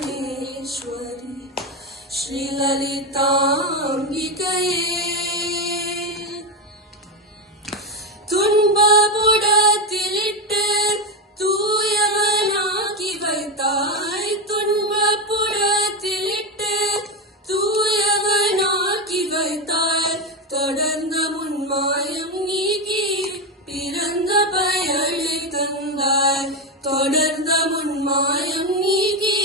सिंहासनेश्वरी श्रीललिताम्बिकये துன்பபுடத்திலிட்டு தூயவனாக்கி வைத்தாய் துன்பபுடத்திலிட்டு தூயவனாக்கி வைத்தாய் தொடர்ந்த முன்மாயம் நீக்கி பிறந்த பயனை தந்தாய் தொடர்ந்த முன்மாயம் நீக்கி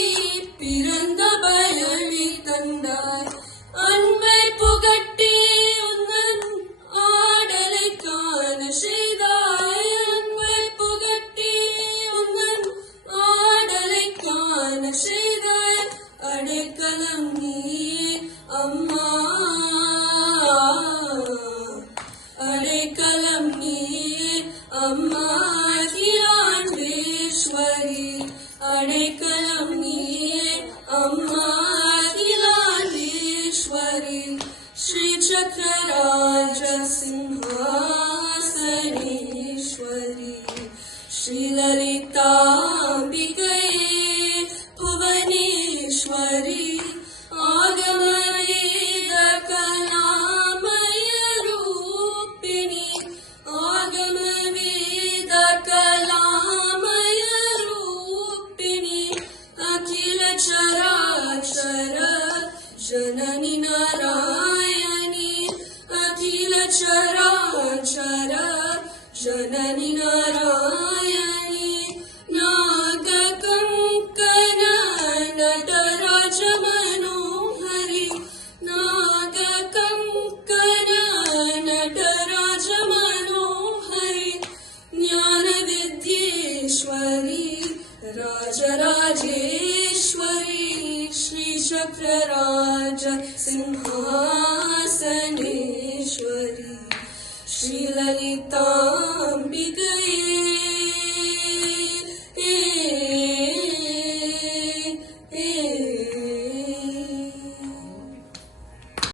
பிறந்த பயனை தந்தாய் அன்பை புகட்டி உந்தன் ஆடலை காண செய்தாய் அன்பை புகட்டி உந்தன் ஆடலை காண செய்தாய் அடைக்கலம் நீ அம்மா அடைக்கலம் நீ அம்மா அகிலாண்டேஸ்வரி அடைக்கலம் நீ அம்மா அகிலாண்டேஸ்வரி श्री चक्रराज सिंहासनेश्वरी श्रीललिताम्बिकये भुवनेश्वरी आगमवेद कलामय रूपिणी आगमवेद कलामय रूपिणी अखिल चराचर जननी नारायणी अखिल चराचर जननी नारायणी नागकङ्कण नटराज मनोहरि नागकङ्कण नटराज मनोहरि ज्ञानविद्येश्वरी राजराजेश्वरी श्री चक्रराज सिंहासनेश्वरी श्रीललिता